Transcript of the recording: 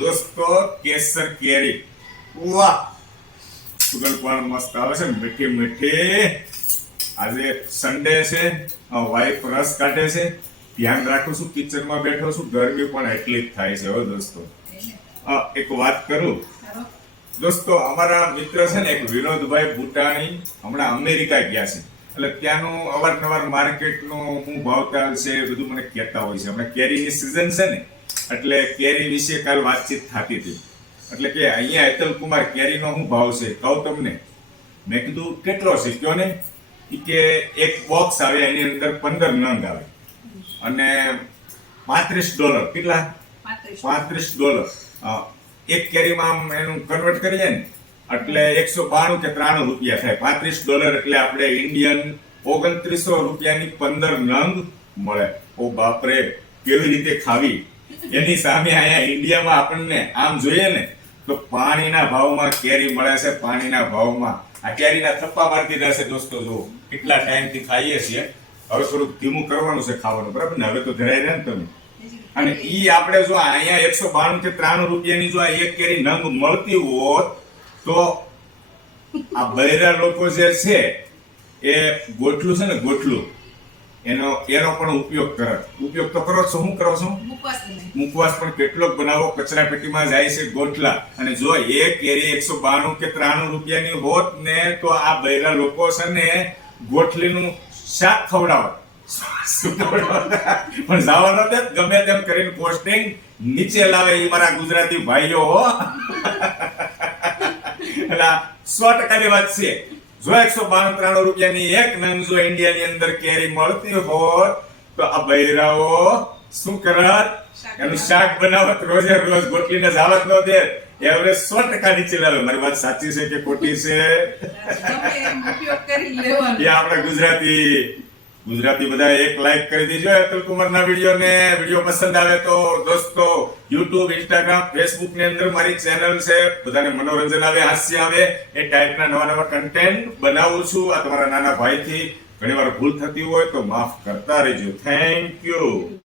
દોસ્તો કેસર કેરી વાહ સુગંધ પણ મસ્ત આવે છે, મીઠી મીઠી. આજે સન્ડે છે, વાઈફ રસ કાઢે છે, ધ્યાન રાખું છું, કિચનમાં બેઠો છું, ગરમી પણ એટલી જ થાય છે. હો દોસ્તો, એક વાત કરું દોસ્તો, અમારા મિત્ર છે ને એક વિનોદભાઈ બુટાણી હમણાં અમેરિકા ગયા છે, એટલે ત્યાંનું અવારનવાર માર્કેટનું શું ભાવતાલ છે બધું મને કહેતા હોય છે. હમણાં કેરીની સિઝન છે ને, એટલે કેરી વિશે કાલ વાતચીત થતી હતી. એટલે કે અહીંયા હેતલ કુમાર કેરીનો શું ભાવ છે કહું તમને. મેં કીધું કેટલો છે કયો ને. કે એક બોક્સ આવે એની અંદર 15 નંગ આવે અને $35. કેટલા? $35. એક કેરીમાં એનું કન્વર્ટ કરીએ ને એટલે 192 કે 93 રૂપિયા થાય. $35 એટલે આપણે ઇન્ડિયન 2900 રૂપિયાની 15 નંગ મળે. ઓ બાપરે, કેવી રીતે ખાવી. એની સામે અહીંયા ઇન્ડિયામાં આપણને આમ જોઈએ ને તો પાણીના ભાવમાં કેરી મળે છે. પાણીના ભાવમાં આ કેરીના થપ્પા મારતી રહેશે દોસ્તો. જો કેટલા ટાઈમથી ખાઈએ છીએ, હવે થોડુંક ધીમું કરવાનું છે ખાવાનું, બરાબર ને? હવે તો ધરાઈ રહ્યા ને તમે. અને ઈ આપણે જો અહીંયા 192 કે 93 રૂપિયાની જો આ એક કેરી નંગ મળતી હોત તો આ બૈરા લોકો જે છે એ ગોઠલું છે ને, ગોઠલું એનો પણ ઉપયોગ કરે. ઉપયોગ તો કરો છો, શું કરો છો? મુખવાસ પણ કેટલોક બનાવો. કચરા પેટીમાં જાય છે ગોઠલા. અને જો એક કેરી 192 કે 93 રૂપિયાની હોત ને તો આ બૈરા લોકો છે ને ગોઠલીનું શાક ખવડાવત. પણ જવાનો દે, ગમે તેમ કરીને પોસ્ટિંગ નીચે લાવે. એ મારા ગુજરાતી ભાઈઓ હો. એટલે 100% ની વાત છે. જો 192-93 રૂપિયાની એક નંગ જો ઇન્ડિયાની અંદર કેરી મળતી હોત તો આ બૈરાઓ શું કરત? એનું શાક બનાવત. રોજે રોજ ગોટલીને જાવત ન દે. એવરેજ 100% નીચે લાવે. મારી વાત સાચી છે કે ખોટી છે? એ આપણે ગુજરાતી બધા એક લાઈક કરી દેજો હેતલ કુમારના વિડીયોને. વિડીયો પસંદ આવે તો દોસ્તો YouTube, Instagram, Facebook ની અંદર મારી ચેનલ છે. બધાને મનોરંજન આવે, હાસ્ય આવે એ ટાઈપના નવા કન્ટેન્ટ બનાવું છું. આ તમારા નાના ભાઈથી ઘણીવાર ભૂલ થતી હોય તો માફ કરતા રહેજો. Thank you.